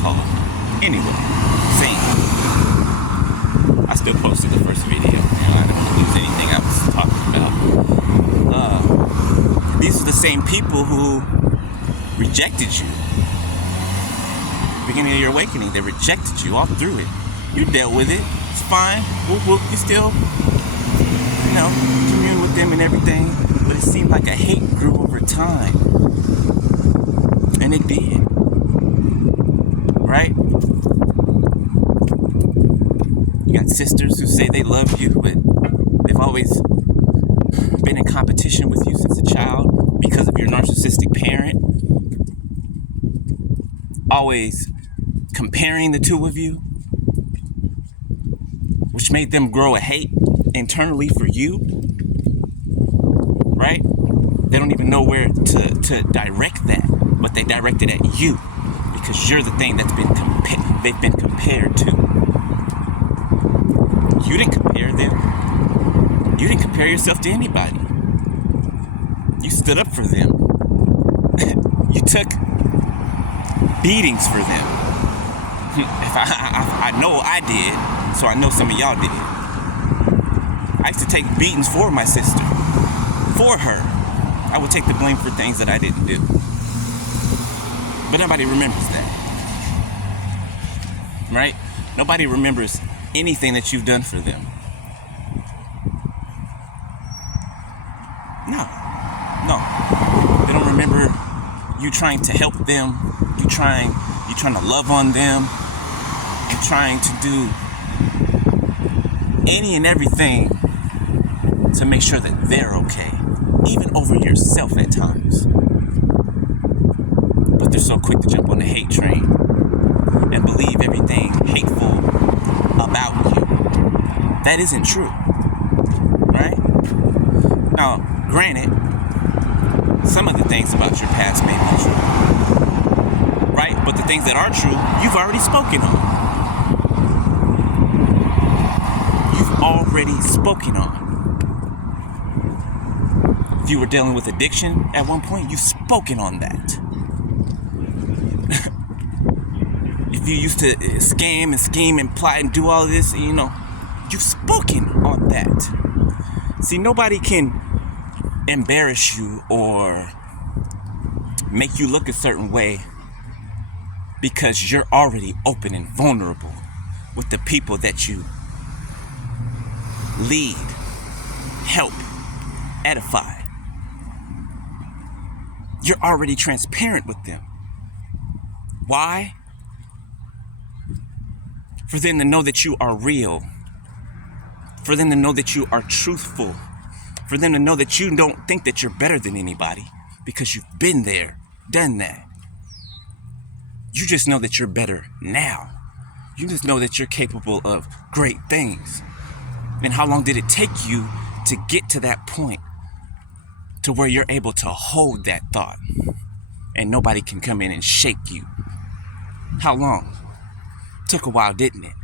call it. Anyway, same. I still posted the first video. I didn't lose anything I was talking about. These are the same people who rejected you. Beginning of your awakening, they rejected you all through it. You dealt with it. It's fine. You still, commune with them and everything. But it seemed like a hate grew over time. And it did. Right? You got sisters who say they love you, but they've always been in competition with you since a child because of your narcissistic parent. Always comparing the two of you, which made them grow a hate internally for you, right? They don't even know where to direct that, but they direct it at you because you're the thing that's they've been compared to. You didn't compare them. You didn't compare yourself to anybody. You stood up for them. You took beatings for them. I know I did, so I know some of y'all did. I used to take beatings for my sister, for her. I would take the blame for things that I didn't do. But nobody remembers that. Right? Nobody remembers anything that you've done for them. No. They don't remember you trying to help them. You trying to love on them. You're trying to do any and everything to make sure that they're okay, even over yourself at times. But they're so quick to jump on the hate train and believe everything hateful about you. That isn't true, right? Now, granted, some of the things about your past may be true, right? But the things that are true, you've already spoken on. Already spoken on. If you were dealing with addiction at one point, you've spoken on that. If you used to scam and scheme and plot and do all of this, you've spoken on that. See, nobody can embarrass you or make you look a certain way because you're already open and vulnerable with the people that you lead, help, edify. You're already transparent with them. Why? For them to know that you are real. For them to know that you are truthful. For them to know that you don't think that you're better than anybody because you've been there, done that. You just know that you're better now. You just know that you're capable of great things. And how long did it take you to get to that point to where you're able to hold that thought and nobody can come in and shake you? How long? Took a while, didn't it?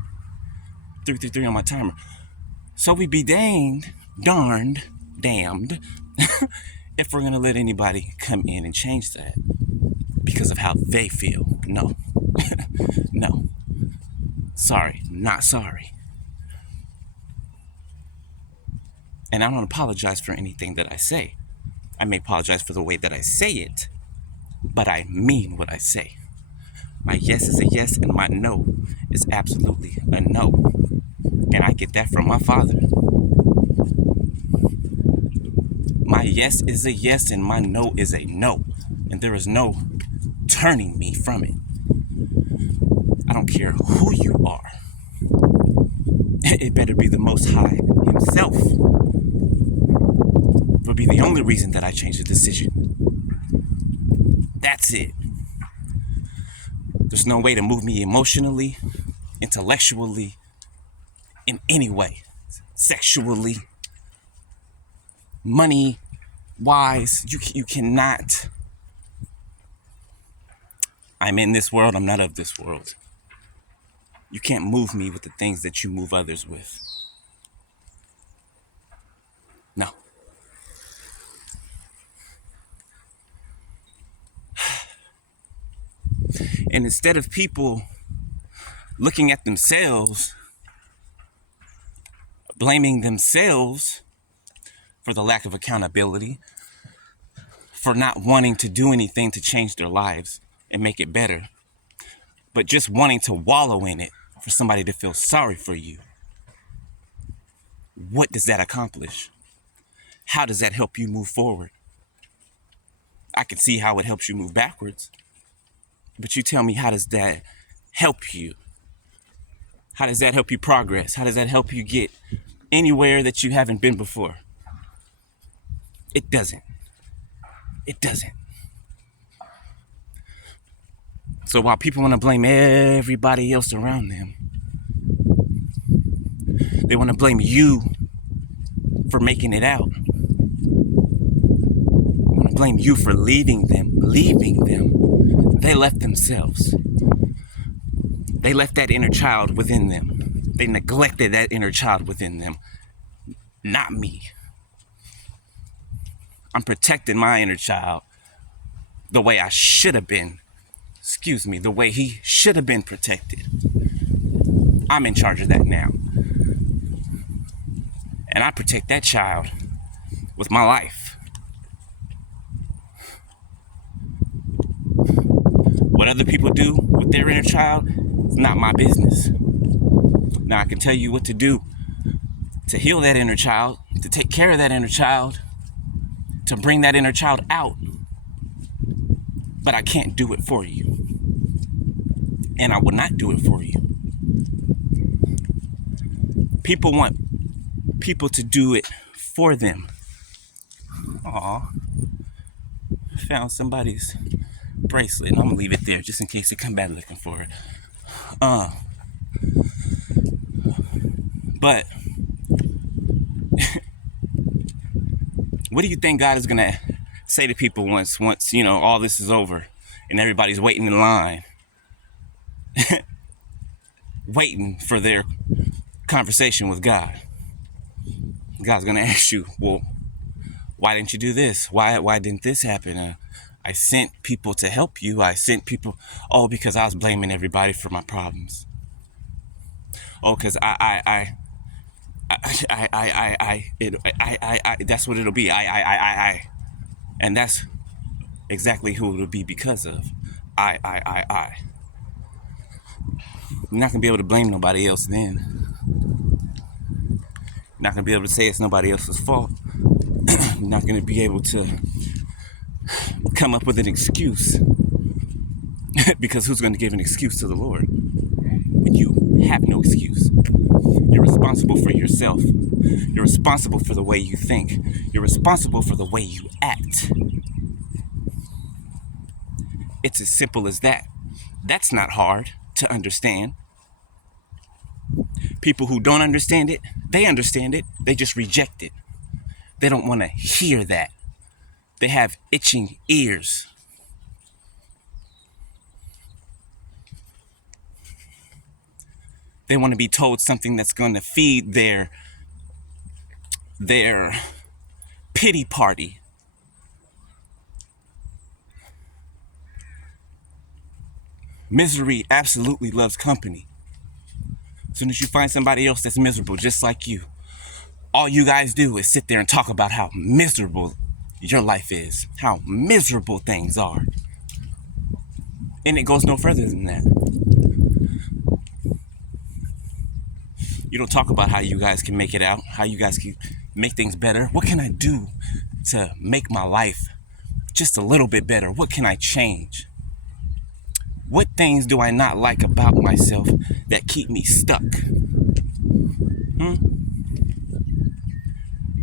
333 on my timer. So we be damned, damned, if we're going to let anybody come in and change that because of how they feel. No. No. Sorry, not sorry. And I don't apologize for anything that I say. I may apologize for the way that I say it, but I mean what I say. My yes is a yes and my no is absolutely a no. And I get that from my father. My yes is a yes and my no is a no. And there is no turning me from it. I don't care who you are. It better be the Most High himself. It would be the only reason that I change the decision. That's it. There's no way to move me emotionally, intellectually, in any way. Sexually, money-wise, you cannot. I'm in this world, I'm not of this world. You can't move me with the things that you move others with. No. And instead of people looking at themselves, blaming themselves for the lack of accountability, for not wanting to do anything to change their lives and make it better, but just wanting to wallow in it for somebody to feel sorry for you, what does that accomplish? How does that help you move forward? I can see how it helps you move backwards, but you tell me, how does that help you? How does that help you progress? How does that help you get anywhere that you haven't been before? It doesn't. It doesn't. So while people want to blame everybody else around them, they want to blame you for making it out. They want to blame you for leaving them. They left themselves. They left that inner child within them. They neglected that inner child within them. Not me. I'm protecting my inner child the way I should have been. The way he should have been protected. I'm in charge of that now. And I protect that child with my life. What other people do with their inner child is not my business. Now, I can tell you what to do to heal that inner child, to take care of that inner child, to bring that inner child out. But I can't do it for you. And I will not do it for you. People want people to do it for them. Aw. Found somebody's bracelet. I'm gonna leave it there just in case they come back looking for it. But what do you think God is gonna say to people once all this is over and everybody's waiting in line, waiting for their conversation with God? God's gonna ask you, well, why didn't you do this? Why didn't this happen? I sent people to help you. I sent people, because I was blaming everybody for my problems. Because that's what it'll be. And that's exactly who it'll be because of. I. You're not gonna be able to blame nobody else then. You're not gonna be able to say it's nobody else's fault. You're not gonna be able to come up with an excuse. Because who's gonna give an excuse to the Lord when you have no excuse? You're responsible for yourself. You're responsible for the way you think. You're responsible for the way you act. It's as simple as that. That's not hard to understand. People who don't understand it, they understand it. They just reject it. They don't want to hear that. They have itching ears. They want to be told something that's going to feed their pity party. Misery absolutely loves company. As soon as you find somebody else that's miserable just like you, all you guys do is sit there and talk about how miserable your life is, how miserable things are. And it goes no further than that. You don't talk about how you guys can make it out, how you guys can make things better. What can I do to make my life just a little bit better? What can I change? What things do I not like about myself that keep me stuck?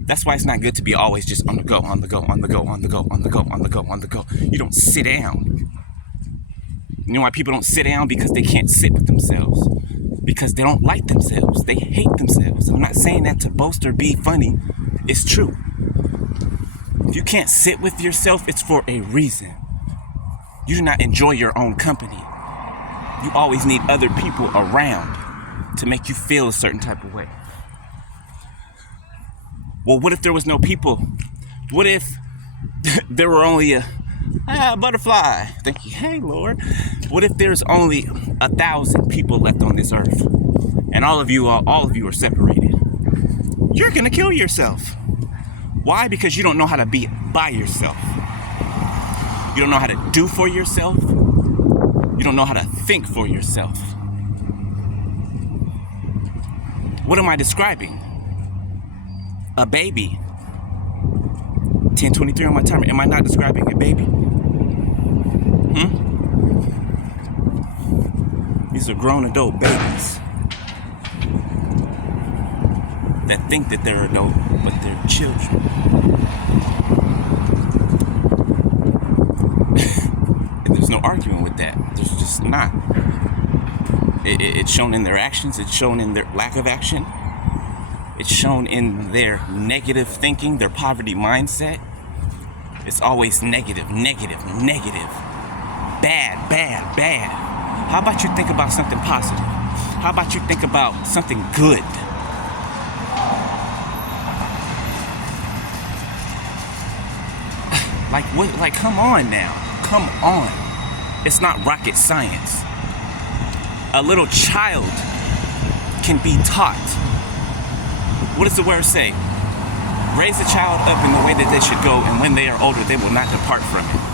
That's why it's not good to be always just on the go. You don't sit down. You know why people don't sit down? Because they can't sit with themselves. Because they don't like themselves. They hate themselves. I'm not saying that to boast or be funny. It's true. If you can't sit with yourself, it's for a reason. You do not enjoy your own company. You always need other people around to make you feel a certain type of way. Well, what if there was no people? What if there were only a butterfly? Thank you. Hey, Lord. What if there's only 1,000 people left on this earth, and all of you are separated? You're gonna kill yourself. Why? Because you don't know how to be by yourself. You don't know how to do for yourself. You don't know how to think for yourself. What am I describing? A baby. 10:23 on my timer. Am I not describing a baby? These are grown adult babies that think that they're adult, but they're children. And there's no arguing with that. There's just not. It's shown in their actions. It's shown in their lack of action. It's shown in their negative thinking, their poverty mindset. It's always negative, negative, negative. Bad, bad, bad. How about you think about something positive? How about you think about something good? Like what? Like, come on now. Come on. It's not rocket science. A little child can be taught. What does the word say? Raise a child up in the way that they should go, and when they are older, they will not depart from it.